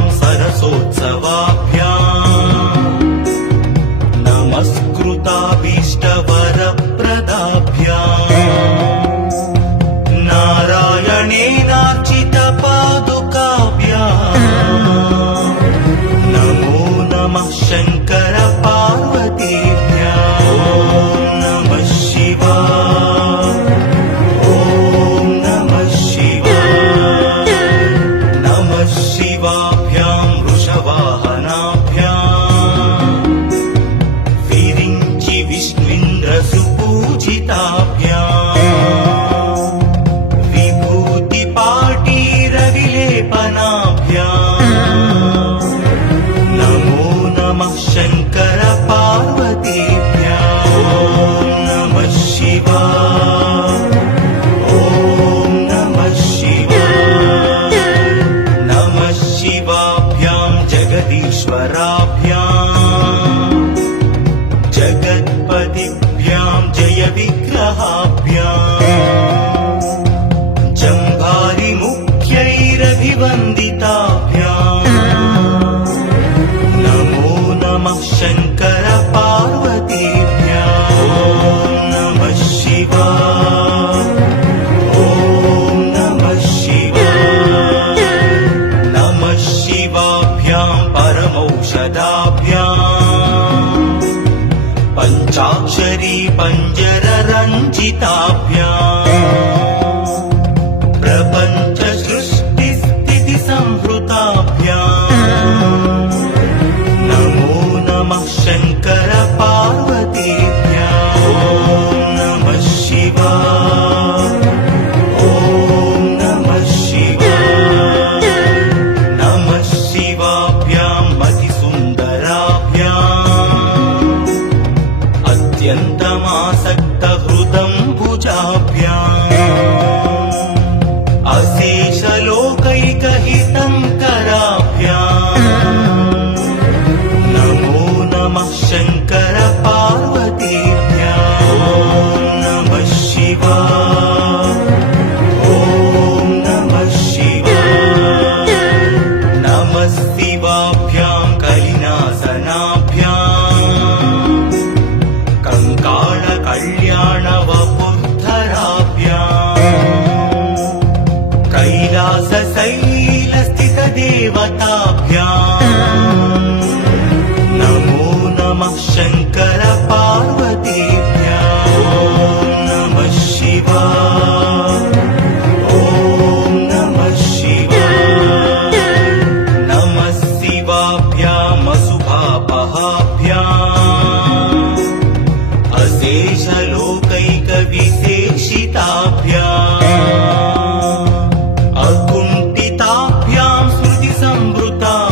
सरसोत्सवाभ्याम् नमस्कृताभीष्टवरप्रदाभ्याम् नारायणेनार्चितपादुकाभ्याम् नमो नमः शङ्कर पार्वतीभ्याम् ॐ नमः शिवाय ॐ नमः शिवाय नमः शिवाभ्याम् वृषवाहनाभ्याम् विरिञ्चि विष्णुन्द्रसुपूजिताभ्याम् विभूतिपाटीरविलेपनाभ्याम् नमो नमः शङ्कर पार्वतीभ्याम् ॐ नमः शिवाय ॐ नमः शिवाय नमः शिवाभ्याम् जगदीश्वराभ्याम् जगत्पतिभ्याम् जय विग्रहाभ्याम् जम्भारिमुख्यैरभिवन्दिताभ्याम् नमो नमः शङ्कर पार्वतीभ्याम् ॐ नमः शिवाय ॐ नमः शिवाय नमः शिवाभ्याम् परमौषधाभ्याम् पञ्चाक्षरी पञ्जररञ्जिताभ्याम् प्रपञ्च सृष्टिस्थितिसंहृताभ्याम् नमो नमः शङ्कर पार्वतीभ्याम् ॐ नमः शिवाय ॐ नमः शिवाय नमः शिवाभ्याम् अतिसुन्दराभ्याम् अत्यन्तमासक्तहृदम्बुजाभ्याम् अशेषलोकैकहितङ्कराभ्याम् नमो नमः शङ्कर पार्वतीभ्याम् ॐ नमः शिवाय ॐ नमः शिवाय नमः शिवाभ्याम् कलिनासनाभ्याम् कङ्कालकल्याणवपुर्धराभ्याम् कैलासशैलस्थितदेवताभ्याम् नमो नमः शङ्कर पार्वतीभ्याम् ॐ नमः शिवाय ॐ नमः शिवाय नमः शिवाभ्याम् अशुभापहाभ्याम् अशेषलोकैकविशेषिताभ्याम् अकुण्ठिताभ्याम् स्मृतिसंवृताभ्याम्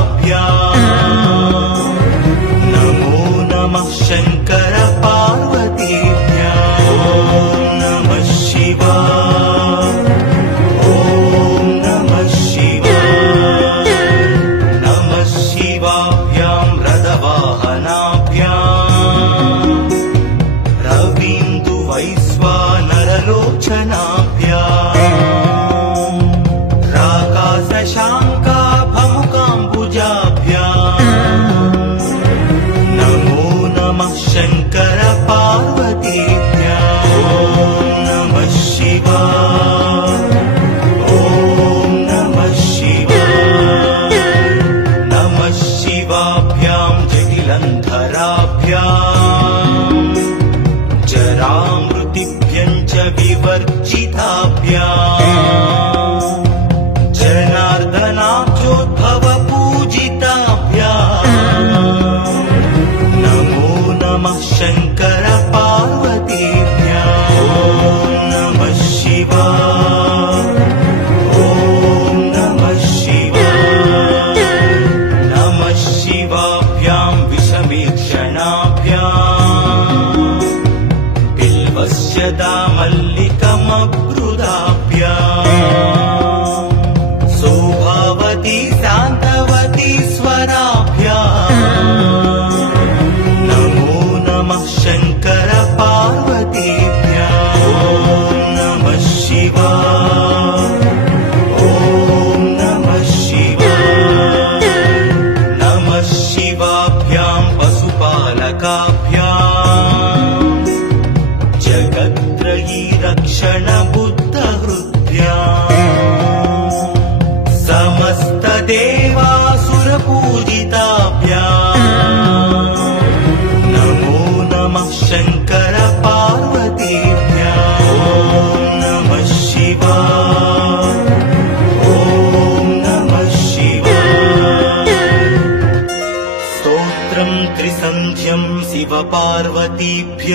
शिवपार्वतीभ्याम्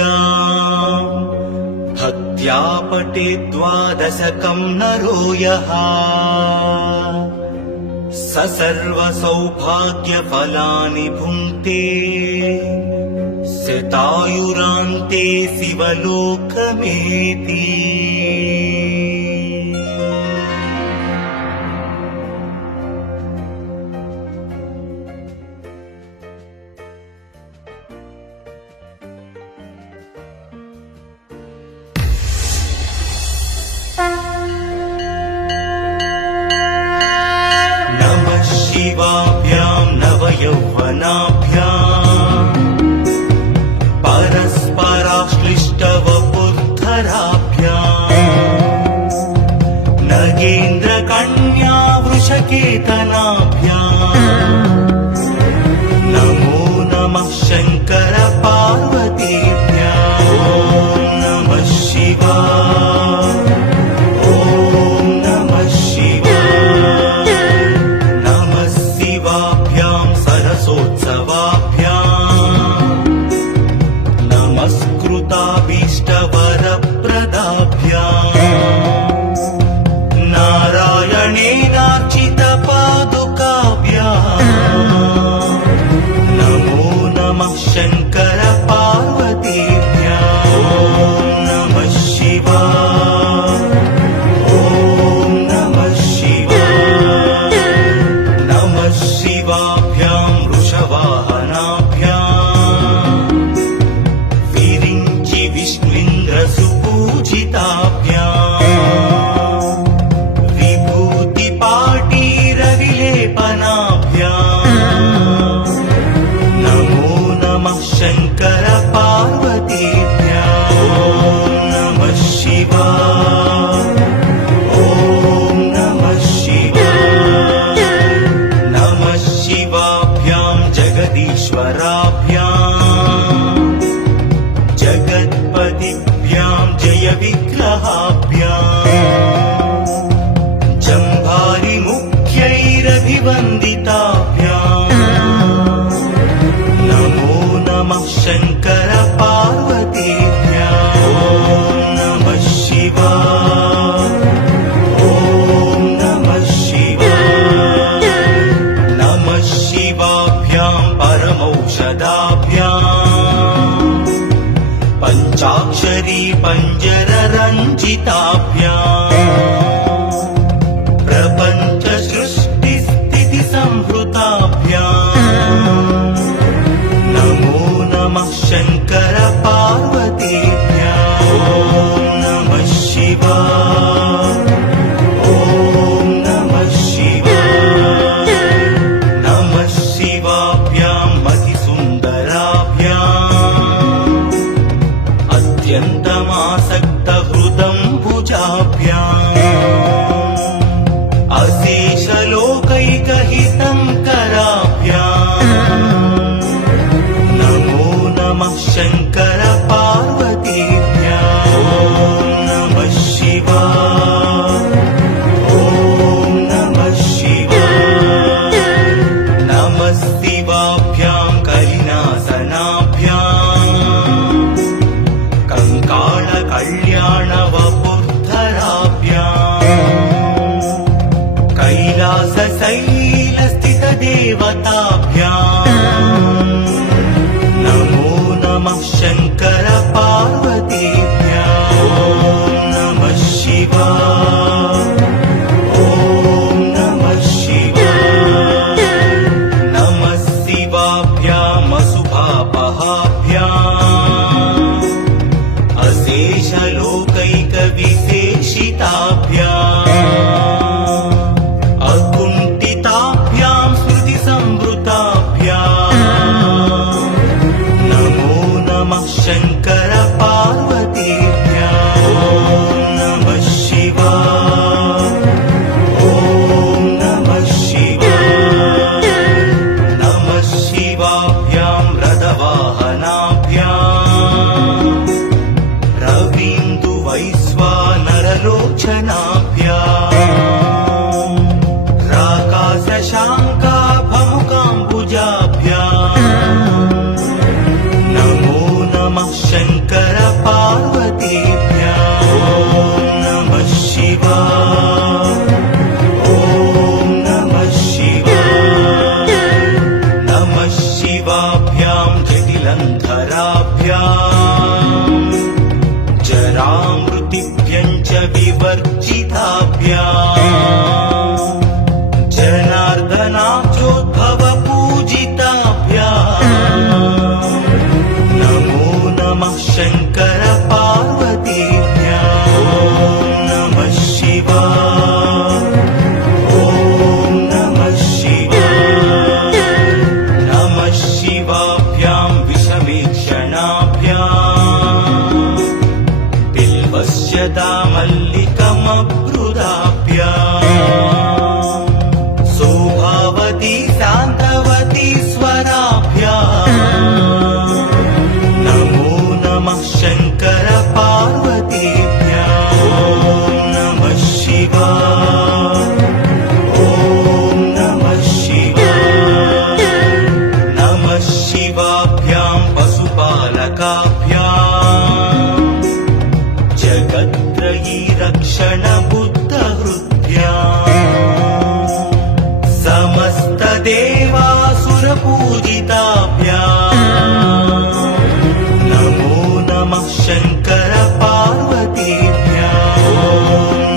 भक्त्या पठेत् द्वादशकं नरो यः स सर्वसौभाग्यफलानि भुङ्क्ते शतायुरान्ते शिवलोकमेति। नमः शिवाभ्यां नवयौवनाभ्याम् परस्पराश्लिष्टवपुर्धराभ्याम् नगेन्द्रकन्या वृषकेतनाभ्याम् नमो नमः शङ्कर पार्वतीभ्याम्। ॐ नमः शिवाय। ॐ नमः शिवाय। नमः शिवाभ्यां सरसोत्सवाभ्याम् नमस्कृताभीष्टवरप्रदाभ्याम् नारायणेनार्चितपादुकाभ्याम् नमो नमः शङ्कर पार्वतीभ्याम्। ॐ नमः शिवाय। ॐ नमः शिवाय। नमः शिवाभ्यां वृषवाहनाभ्याम् विरिञ्चि विष्णुइन्द्रसुपूजिताभ्याम् विभूतिपाटीरविलेपनाभ्याम् नमो नमः शङ्कर पार्वतीभ्याम्। ॐ नमः शिवाय। ॐ नमः शिवाय। नमः शिवाभ्यां जगदीश्वराभ्याम् जगत्पतिभ्यां जय विग्रहाभ्याम् जम्भारिमुख्यैरभिवन्दिताभ्याम् नमो नमः शङ्कर पार्वतीभ्याम्। ॐ नमः शिवाय। ॐ नमः शिवाय। नमः शिवाभ्यां परमौषधाभ्याम् पञ्चाक्षरी पञ्जररञ्जिताभ्याम् प्रपञ्च सृष्टिस्थितिसंहृताभ्याम् नमो नमः शङ्कर पार्वतीभ्याम्। ॐ नमः शिवाय। ॐ नमः शिवाय। नमः शिवाभ्यां मतिसुन्दर भवपूजिताभ्याम् नमो नमः शङ्कर पार्वतीभ्याम् ॐ नमः शिवाय ॐ नमः शिवाय नमः शिवाभ्यां विषमीक्षणाभ्याम् बिल्वस्य दामल्लिकमभ्रुदाभ्याम् सौभावती शान्तवती स्वराभ्याम् नमो नमः शङ्कर पार्वतीभ्याम् ॐ नमः शिवाय ॐ नमः शिवाय नमः शिवाभ्यां पशुपालकाभ्याम् जगत्त्रयी रक्षण बुद्धहृद्भ्याम् समस्तदेवासुरपूजिताभ्याम् नमो नमः शङ्कर पार्वतीभ्याम् ॐ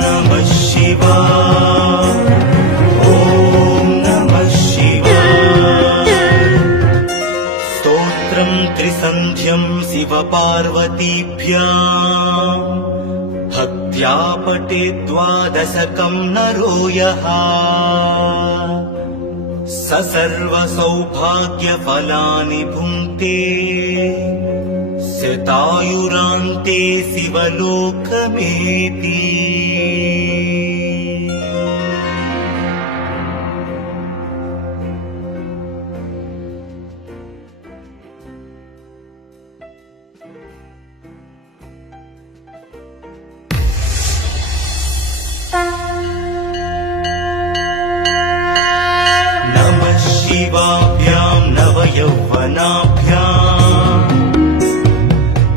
नमः शिवाय ॐ नमः शिवाय स्तोत्रं त्रिसन्ध्यं शिवपार्वतीभ्याम् भक्त्या पठेत् द्वादशकं नरो यः स सर्वसौभाग्यफलानि भुङ्क्ते शतायुरान्ते शिवलोकमेति नमः शिवाभ्यां नवयौवनाभ्याम्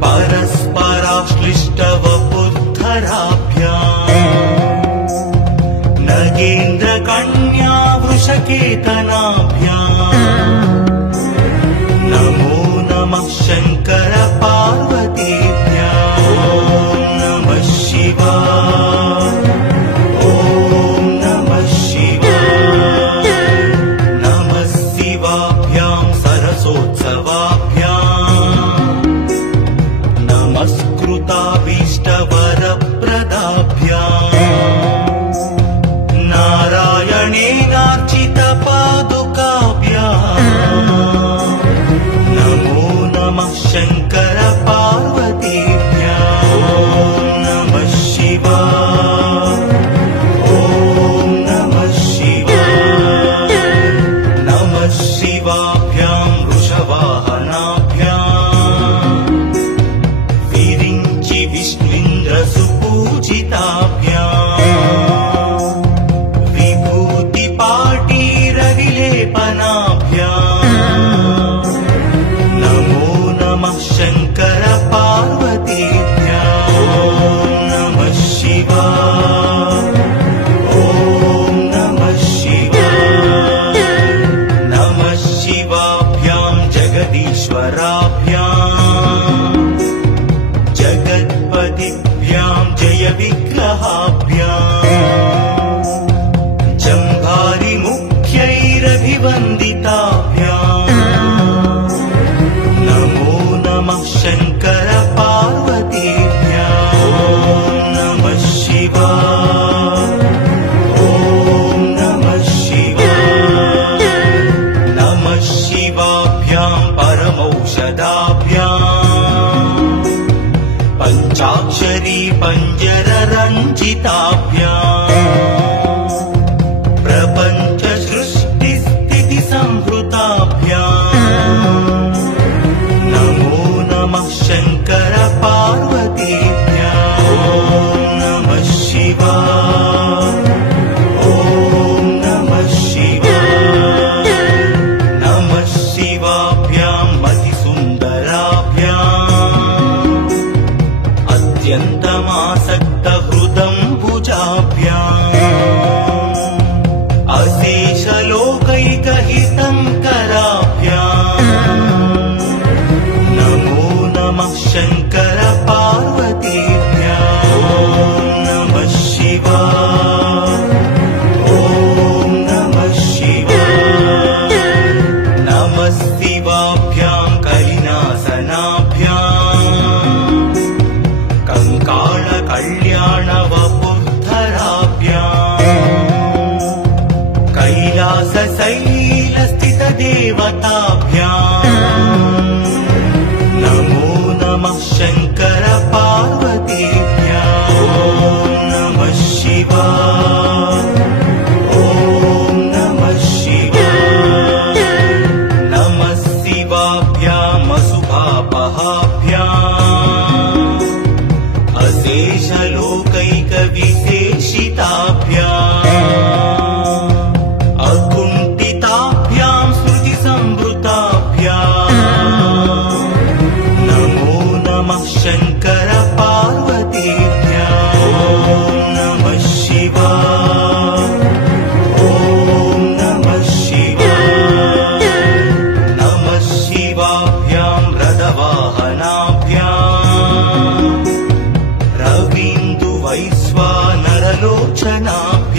परस्पराश्लिष्टवपुद्धराभ्याम् नगेन्द्रकन्या वृषकेतनाभ्याम् नमो नमः शङ्कर पार्वतीभ्याम् ॐ नमः शिवाय ॐ नमः शिवाय नमः शिवाभ्यां सरसोत्सवाभ्याम् नमस्कृताभीष्टवरप्रदाभ्याम् नारायणेनार्चितपादुकाभ्याम् नमो नमः शङ्कर पार्वतीभ्याम् ॐ नमः शिवाय ॐ नमः शिवाय नमः शिवाभ्यां वृषवाहनाभ्याम् विरिञ्चि विष्णुन्द्रसुपूजिताभ्याम् विभूतिपाटीरविलेपनाभ्याम् नमो नमः शङ्कर पार्वतीभ्याम् ॐ नमः शिवाय ॐ नमः शिवाय नमः शिवाभ्यां जगदीश्वराभ्याम् जगत्पतिभ्यां जय विग्रहाभ्याम् जम्भारिमुख्यैरभिवन्दिताभ्याम् नमो नमः शङ्कर पार्वतीभ्याम् ॐ नमः शिवाय ॐ नमः शिवाय नमः शिवाभ्यां परमौषधाभ्याम् पञ्चाक्षरी पञ्जररञ्जिताभ्याम् प्रपञ्च सृष्टिस्थितिसंहृताभ्याम् नमो नमः शङ्कर पार्वतीभ्याम् ॐ नमः शिवाय ॐ नमः शिवाय नमः शिवाभ्यां मतिसुन्दराभ्याम् अत्यन्तमासक्तहृदं देवताभ्याम् नमो नमः शङ्कर पार्वतीभ्याम् ॐ नमः शिवाय ॐ नमः शिवाय नमः शिवाभ्याम् अशुभापहाभ्याम् अशेषलोकैकविशेषिताभ्याम् अकुण्ठिताभ्याम् श्रुतिसंवृताभ्याम् नमो नमः शङ्कर पार्वतीभ्याम् ॐ नमः शिवाय ॐ नमः शिवाय नमः शिवाभ्याम् रथवाहनाभ्याम्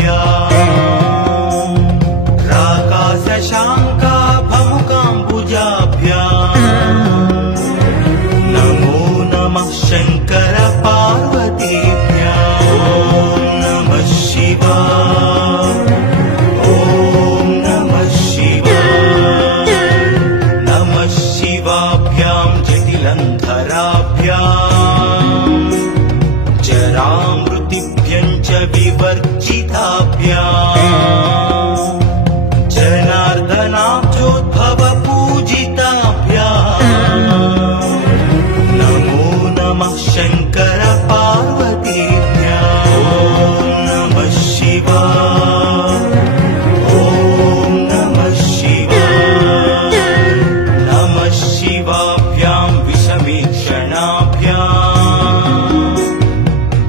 रवीन्दुवैश्वानरलोचनाभ्याम् राकाशशाङ्काभमुकाम्बुजाभ्याम् नमो नमः शङ्कर पार्वतीभ्याम् ॐ नमः शिवाय ॐ नमः शिवाय नमः शिवाभ्याम् जटिलन्धराभ्याम् जरामृतिभ्यम् च विवर्जिताभ्याम् जनार्दनाब्जोद्भवपूजिताभ्याम् नमो नमः शङ्कर पार्वतीभ्याम् ॐ नमः शिवाय ॐ नमः शिवाय नमः शिवाभ्याम् विषमीक्षणाभ्याम्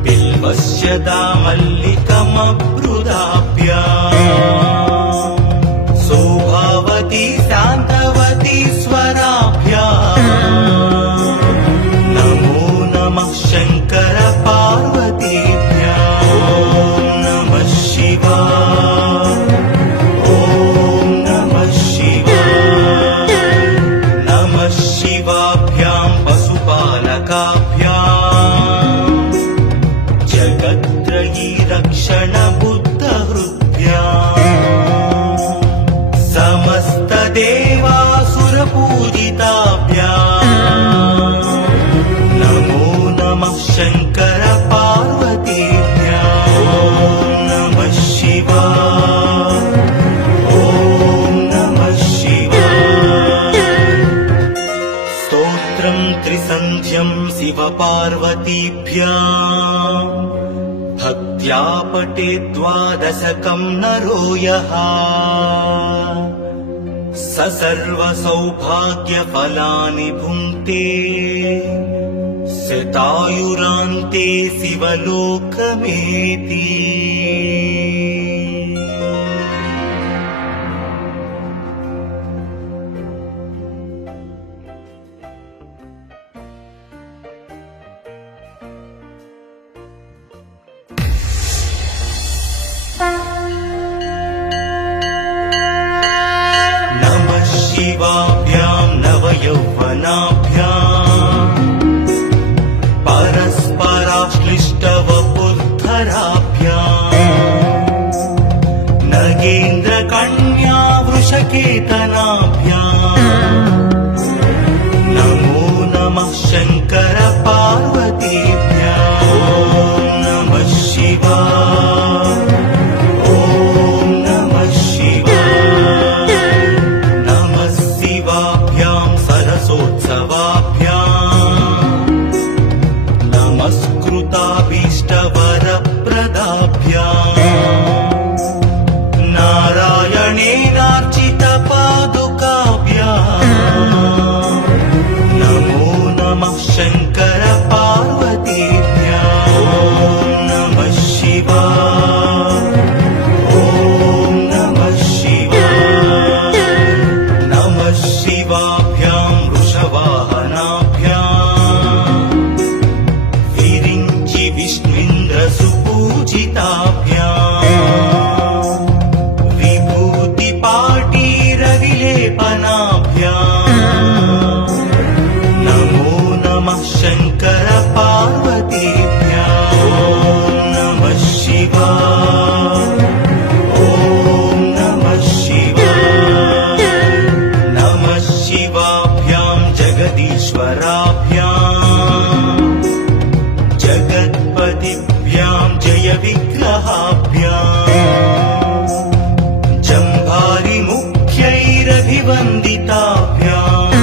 बिल्वस्य दामल्लिकमब्रुदाभ्याम् सौभावती शान्तवती स्वराभ्याम् नमो नमः शङ्कर पार्वतीभ्याम् ॐ नमः शिवाय ॐ नमः शिवाय नमः शिवाभ्याम् पशुपालकाभ्याम् जगत्त्रयी रक्षण बुद्धहृद्भ्याम् समस्तदेवासुरपूजिताभ्याम् नमो नमः शङ्कर पार्वतीभ्याम् ॐ नमः शिवाय ॐ नमः शिवाय स्तोत्रम् त्रिसन्ध्यम् शिवपार्वतीभ्याम् भक्त्या पठेत् द्वादशकम् नरो यः स सर्वसौभाग्यफलानि भुङ्क्ते शतायुरान्ते शिवलोकमेति नमः शिवाभ्याम् नवयौवनाभ्याम् परस्पराश्लिष्टवपुद्धराभ्याम् नगेन्द्रकन्या वृषकेतनाभ्याम् नमो नमः शङ्कर पार्वतीभ्याम् ॐ नमः शिवाय ॐ नमः शिवाय नमः शिवाभ्याम् सरसोत्सवाभ्याम् विधिवन्दिताभ्याम्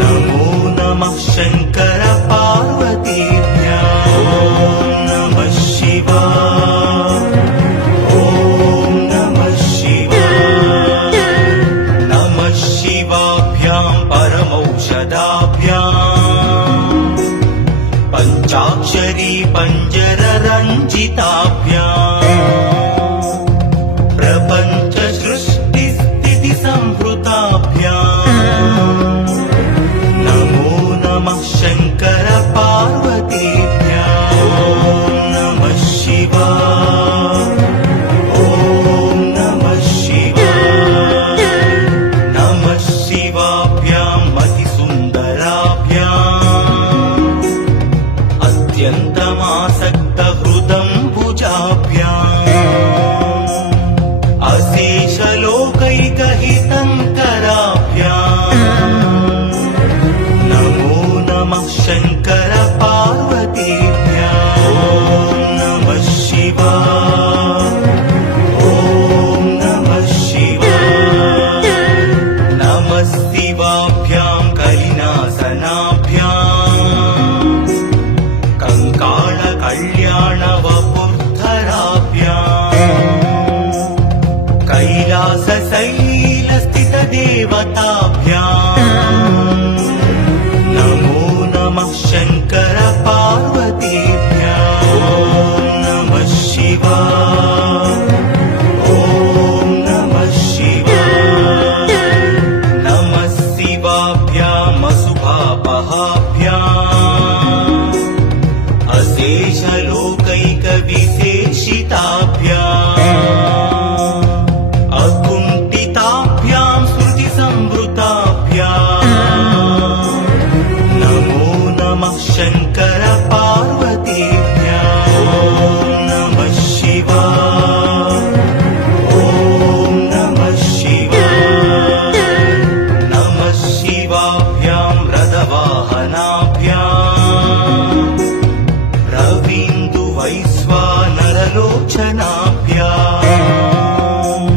नमो नमः शङ्कर पार्वतीभ्याम् ॐ नमः शिवाय ॐ नमः शिवाय नमः शिवाभ्याम् परमौषधाभ्याम् पञ्चाक्षरी पञ्जररञ्जिताभ्याम् प्रपञ्च सृष्टिस्थिति संहृताभ्याम् नमो नमः शङ्कर पार्वतीभ्याम् ॐ नमः शिवाय ॐ नमः शिवाय नमः शिवाभ्याम् अतिसुन्दराभ्याम् अत्यन्तमासक्तहृदम्बुजाभ्याम् अशेषलोकैकहितङ्कराभ्याम् नमो नमः शङ्कर पार्वतीभ्याम् ॐ नमः शिवाय ॐ नमः शिवाय नमः शिवाभ्याम् कलिनासनाभ्याम् कङ्कालकल्याणवपुर्धराभ्याम् कैलासशैलस्थितदेवताभ्याम् नमो नमः शङ्कर पार्वतीभ्याम् ॐ नमः शिवाय ॐ नमः शिवाय नमः शिवाभ्याम् अशुभापहाभ्याम् अशेषलोकैकविशेषिताभ्याम् अकुण्ठिताभ्याम् श्रुतिसंवृताभ्याम् नमो नमः शङ्कर पार्वतीभ्याम् ॐ नमः शिवाय ॐ नमः शिवाय नमः शिवाभ्याम् रथवाहनाभ्याम् रवीन्दुवैश्वानरलोचनाभ्याम्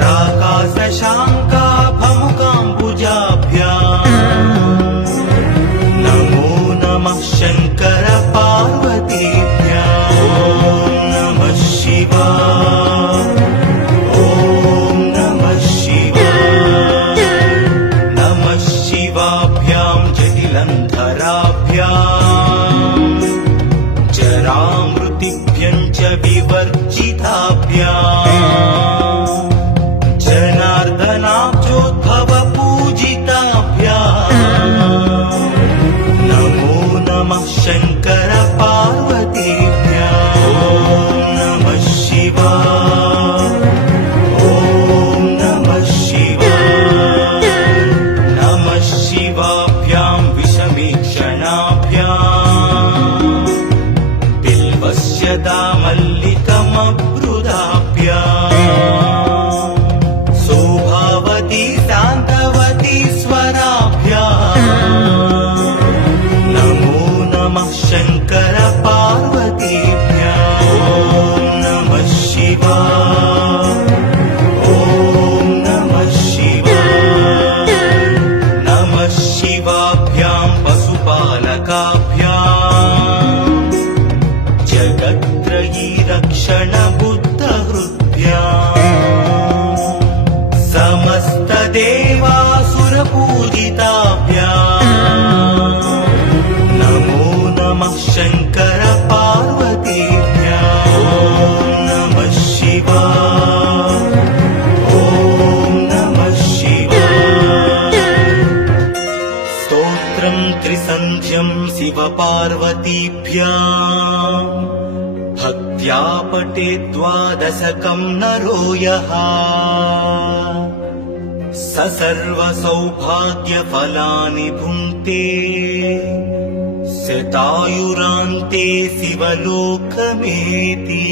राकाशशाङ्काभमुकाम्बुजाभ्याम् नमो नमः शङ्कर पार्वतीभ्याम् ॐ नमः शिवाय ॐ नमः शिवाय नमः शिवाभ्याम् जटिलन्धराभ्याम् जरामृतिभ्यम् च विवर्जिताभ्याम् जनार्दनाब्जोद्भवपूजिताभ्याम् नमो नमः शङ्कर पार्वतीभ्याम् ॐ नमः शिवाय ॐ नमः शिवाय नमः शिवाभ्याम् विषमीक्षणाभ्याम् बिल्वस्य दामल्लिकमब्रुदाभ्याम् शोभावती शान्तवती स्वराभ्याम् नमो नमः शङ्कर पार्वतीभ्याम् ॐ नमः शिवाय ॐ नमः शिवाय नमः शिवाभ्याम् पशुपालकाभ्याम् जगत्त्रयी रक्षण बुद्धहृद्भ्याम् समस्तदेवासुरपूजिताभ्याम् नमो नमः शङ्कर पार्वतीभ्याम् ॐ नमः शिवाय ॐ नमः शिवाय स्तोत्रम् त्रिसन्ध्यम् शिवपार्वतीभ्याम् भक्त्या पठेत् द्वादशकम् नरो यः स सर्वसौभाग्यफलानि भुङ्क्ते शतायुरान्ते शिवलोकमेति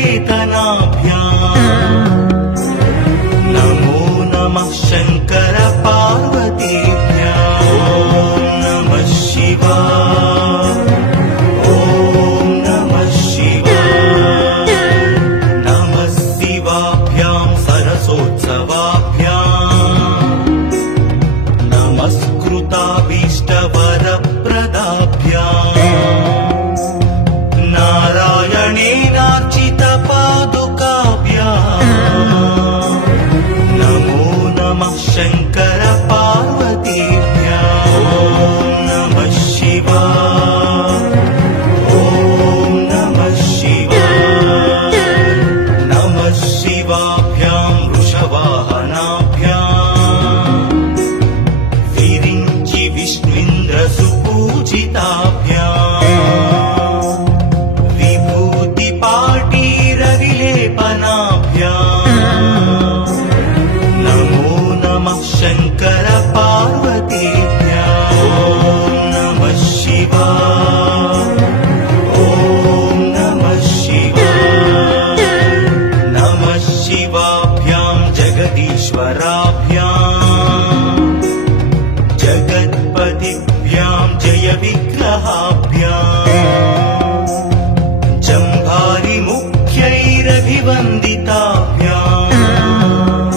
चेतनाभ्याम् नमो नमः शङ्कर पार्वतीभ्याम् ॐ नमः शिवाय ॐ नमः शिवाय नमः शिवाभ्यां सरसोत्सवाभ्याम् नमस्कृताभीष्टवरप्रदाभ्याम् नारायणेनार्चितपादुकाभ्याम् नमो नमः शङ्कर पार्वतीभ्याम् ॐ नमः शिवाय ॐ नमः शिवाय नमः शिवाभ्यां वृषवाहनाभ्याम् विरिञ्चि विष्णुन्द्रसुपूजिताभ्याम् विभूतिपाटीरविलेपनाभ्याम् नमो नमः शङ्कर पार्वतीभ्याम् ॐ नमः शिवाय ॐ नमः शिवाय नमः शिवाभ्यां जगदीश्वराभ्याम् जगत्पतिभ्यां जय विग्रहाभ्याम् जम्भारिमुख्यैरभिवन्दिताभ्याम्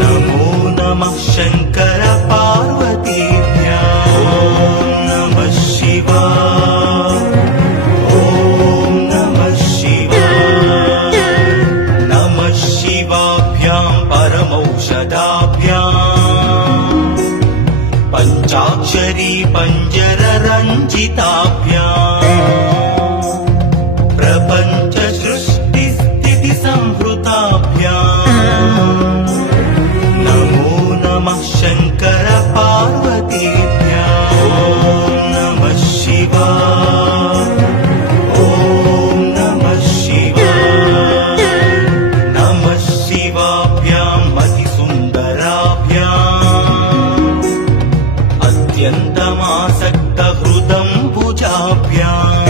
नमो नमः शङ्कर पार्वतीभ्याम् ॐ नमः शिवाय ॐ नमः शिवाय नमः शिवाभ्यां परमौषधाभ्याम् पञ्चाक्षरी पञ्जररञ्जिताभ्याम् प्रपञ्च सृष्टिस्थितिसंहृताभ्याम् नमो नमः शङ्कर पार्वतीभ्याम् ॐ नमः शिवाय ॐ नमः शिवाय नमः शिवाभ्यां मतिसुन्दराभ्याम् अत्यन्तमासक्तहृदम्बुजाभ्याम्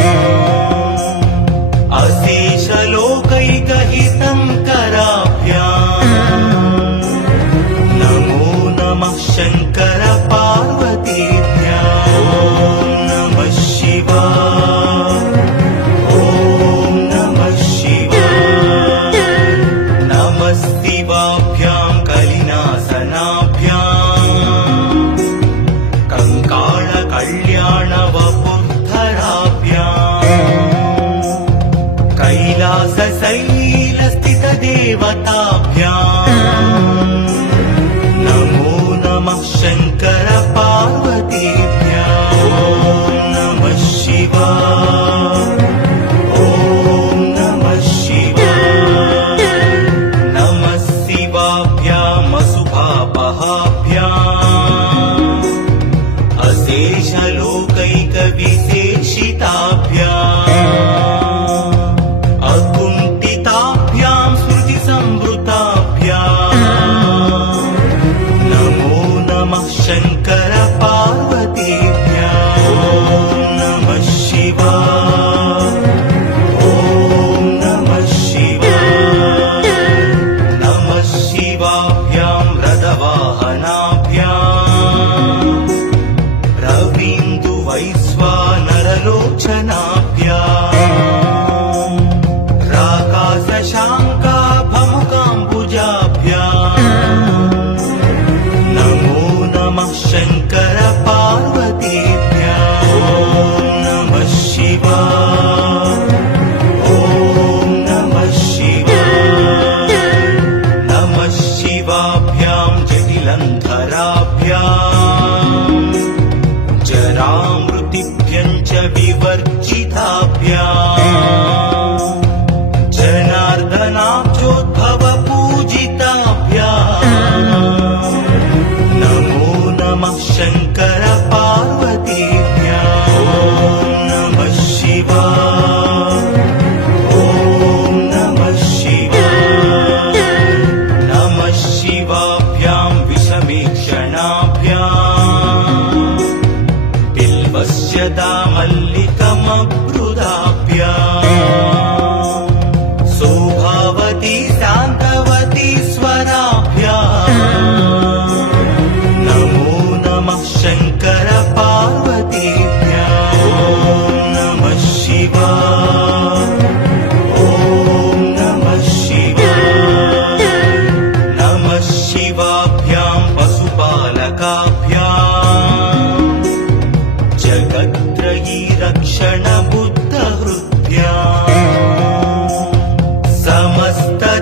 अशेषलोकैकहितङ्कराभ्याम् नमो नमः शङ्कर पार्वतीभ्याम् ॐ नमः शिवाय ॐ नमः शिवाय नमः शिवाभ्यां कलिनासनाभ्याम् कङ्काळकल्याणवपुर्धराभ्याम् कैलासशैलस्थितदेवताभ्याम् नमो नमः शङ्कर पार्वतीभ्याम् ॐ नमः शिवाय ॐ नमः शिवाय नमः शिवाभ्याम् अशुभापहाभ्याम् अशेषलोकैकविशेषिताभ्याम् अकुण्ठिताभ्यां स्मृतिसंवृताभ्याम् नमो नमः शङ्कर पार्वती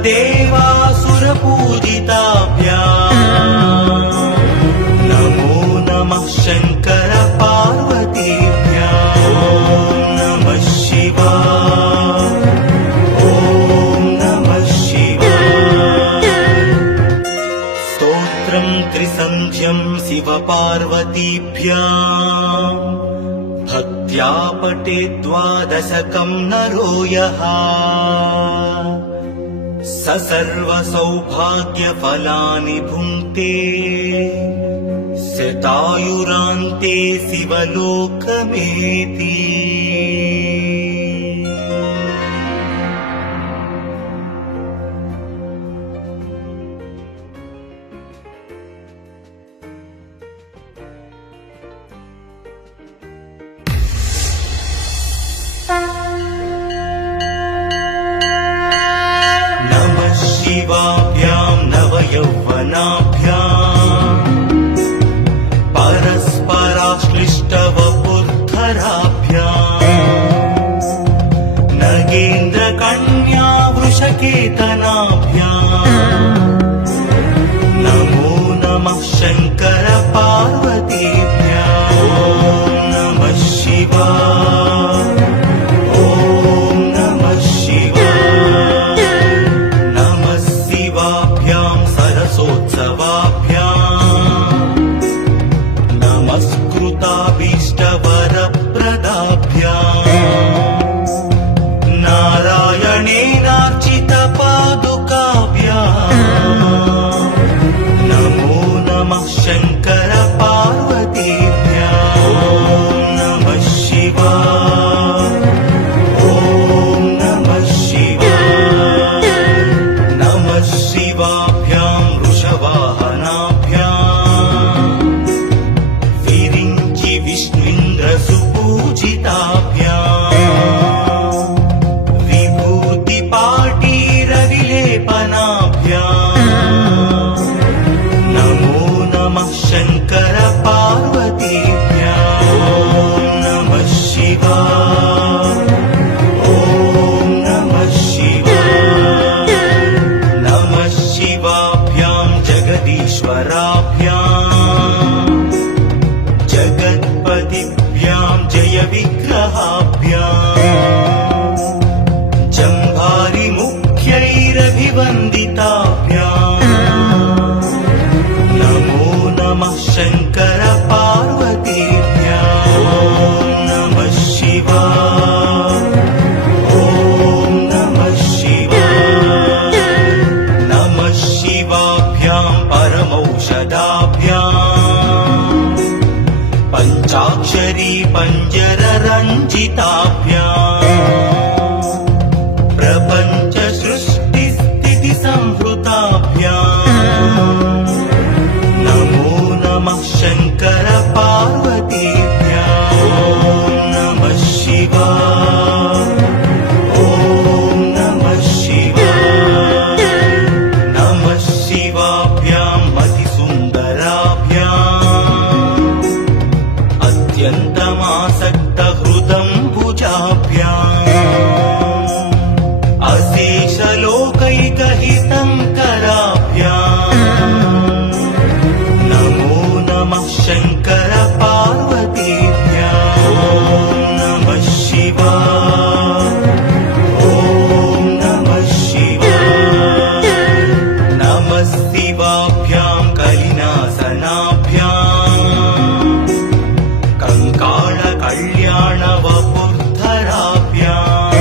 देवासुरपूजिताभ्याम् नमो नमः शङ्कर पार्वतीभ्याम् ॐ नमः शिवाय ॐ नमः शिवाय स्तोत्रं त्रिसन्ध्यं शिवपार्वतीभ्याम् भक्त्या पठे द्वादशकं नरो यः स सर्वसौभाग्यफलानि भुङ्क्ते शतायुरान्ते शिवलोकमेति शिवाभ्यां नवयौवनाभ्याम् परस्पराश्लिष्टवपुर्धराभ्याम् नगेन्द्रकन्या वृषकेतनाभ्याम् नमो नमः शङ्कर पार्वतीभ्याम् ॐ नमः शिवाय ॐ नमः शिवाय सरसोत्सवाभ्याम् नमस्कृताभीष्टवरप्रदाभ्याम् नारायणेनार्चितपादुकाभ्याम् नमो नमः शङ्कर पार्वतीभ्याम् ॐ नमः शिवाय ॐ नमः शिवाय नमः शिवाभ्याम् विरिञ्चि विष्णुन्द्रसुपूजिताभ्याम् विभूतिपाटीरविलेपनाभ्याम् नमो नमः शङ्कर पार्वतीभ्याम् ॐ नमः शिवाय ॐ नमः शिवाय नमः शिवाभ्याम् जगदीश्वराभ्याम् जगत्पतिभ्याम् जय विग्रहाभ्याम् जम्भारिमुख्यैरभिवन्दिताभ्याम् नमो नमः शङ्कर पार्वतीभ्याम् ॐ नमः शिवाय ॐ नमः शिवाय नमः शिवाभ्याम् परमौषधाभ्याम् पञ्चाक्षरी पञ्जररञ्जिताभ्याम् प्रपञ्च सृष्टिस्थितिसंहृताभ्याम् नमो नमः शङ्कर पार्वतीभ्याम् ॐ नमः शिवाय ॐ नमः शिवाय नमः शिवाभ्याम् अतिसुन्दराभ्याम् अत्यन्तमासक्तहृदम्बुजाभ्याम् अशेषलोकैकहितं कराभ्याम् नमो नमः शङ्कर पार्वतीभ्याम् ॐ नमः शिवाय ॐ नमः शिवाय नमः शिवाभ्याम् कलिनासनाभ्याम् कङ्काळकल्याणवपुर्धराभ्याम्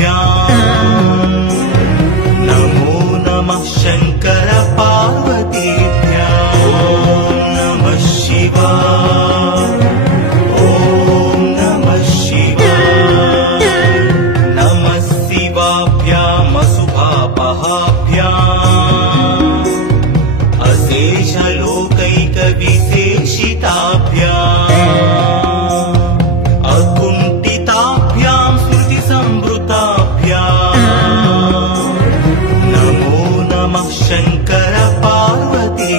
कैलासशैलस्थितदेवताभ्याम् नमो नमः शङ्कर पार्वतीभ्याम् ॐ नमः शिवाय ॐ नमः शिवाय नमः शिवाभ्याम् अशुभापहाभ्याम् अशेषलोकैकविशेषिताभ्याम् अकुण्ठिताभ्याम् श्रुतिसंवृताभ्याम् नमो नमः शङ्कर पार्वती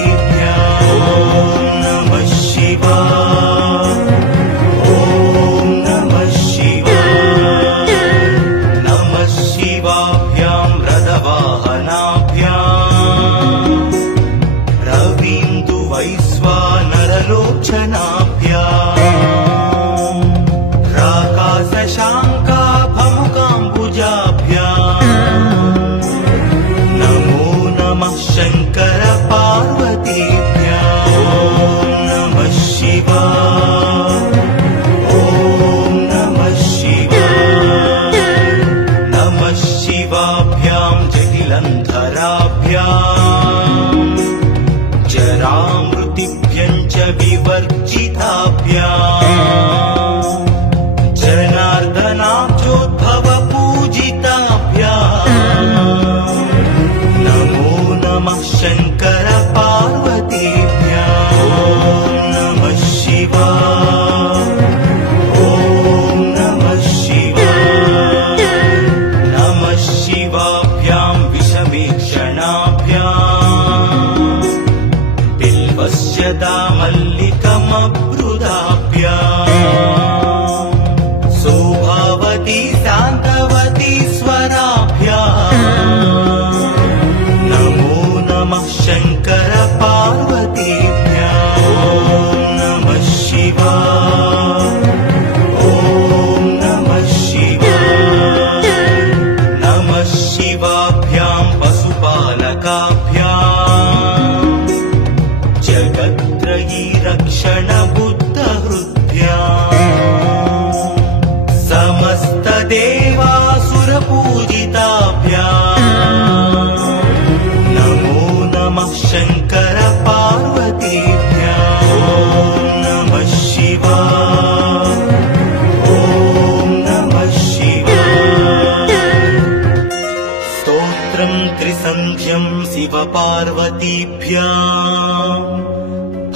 पार्वतीभ्याम्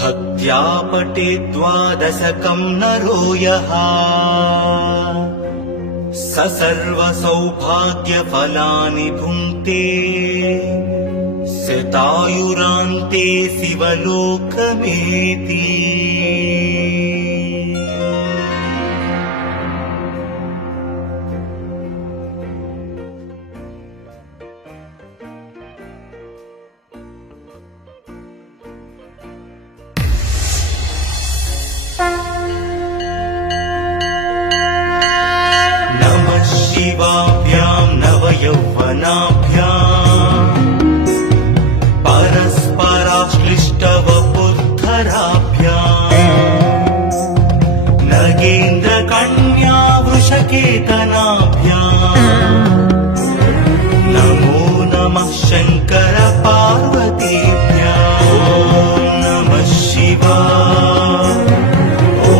भक्त्या पठेत् द्वादशकं नरो यः स सर्वसौभाग्यफलानि भुङ्क्ते शतायुरान्ते शिवलोकमेति। नमः शिवाभ्यां नवयौवनाभ्याम् परस्पराश्लिष्टवपुद्धराभ्याम् नगेन्द्रकन्या वृषकेतनाभ्याम् नमो नमः शङ्कर पार्वतीभ्याम्। नमः शिवाय। ॐ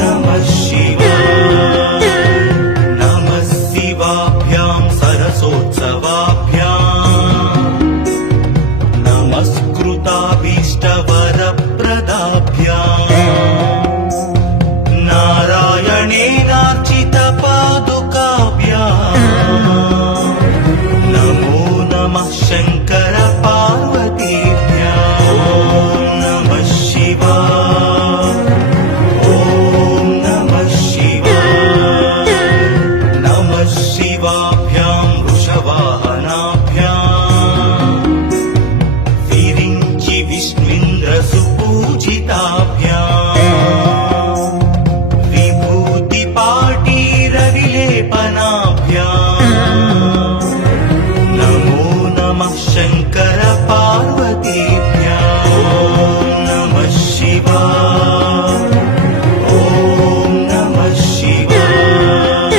नमः शिवाय। नमः शिवाभ्यां सरसोत्सवाभ्याम् नमस्कृताभीष्टवरप्रदाभ्याम् नारायणेनार्चितपादुकाभ्याम् नमो नमः शङ्कर पार्वतीभ्याम्। नमः शिवाय। ॐ नमः शिवाय। नमः शिवाभ्यां वृषवाहनाभ्याम् विरिञ्चि विष्णुन्द्रसुपूजिताभ्याम् विभूतिपाटीरविलेपनाभ्याम् नमो नमः शङ्कर पार्वतीभ्याम्। नमः शिवाय। ॐ नमः शिवाय।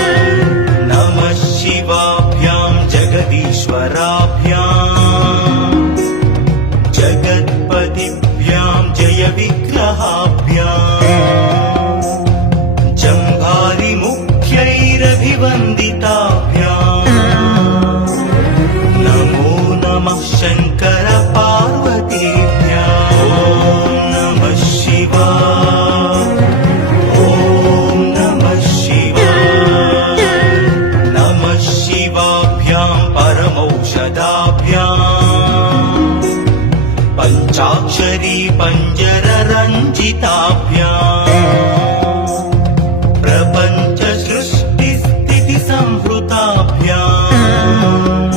नमः शिवाभ्यां जगदीश्वराभ्याम् जगत्पतिभ्यां जयविग्रहाभ्याम् जम्भारिमुख्यैरभिवन्दिताभ्याम् नमो नमः शङ्कर पार्वतीभ्याम्। नमः शिवाय। ॐ नमः शिवाय। नमः शिवाभ्यां परमौषधाभ्याम् पञ्चाक्षरी पञ्जररञ्जिताभ्याम् प्रपञ्च सृष्टिस्थितिसंहृताभ्याम्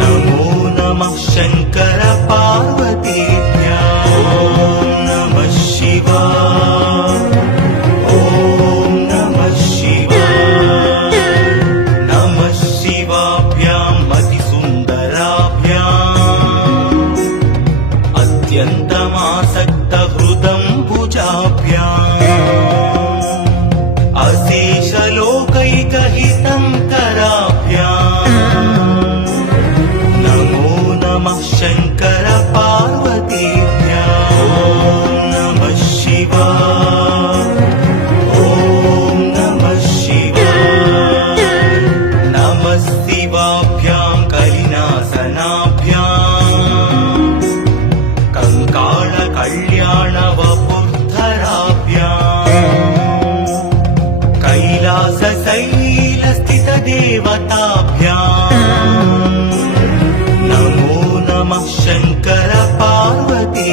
नमो नमः शङ्कर पार्वतीभ्याम्। नमः शिवाय। ॐ नमः शिवाय। नमः शिवाभ्यां मतिसुन्दराभ्याम् अत्यन्तमासक्तहृदम्बुजाभ्याम् अशेषलोकैकहितं कराभ्याम् नमो नमः शङ्कर पार्वतीभ्याम्। नमः शिवाय। ॐ नमः शिवाय। नमः शिवाभ्यां कलिनासनाभ्याम् कङ्काळकल्याणवपुर्धराभ्याम् कैलासशैलस्थितदेवताभ्याम् नमो नमः शङ्कर पार्वती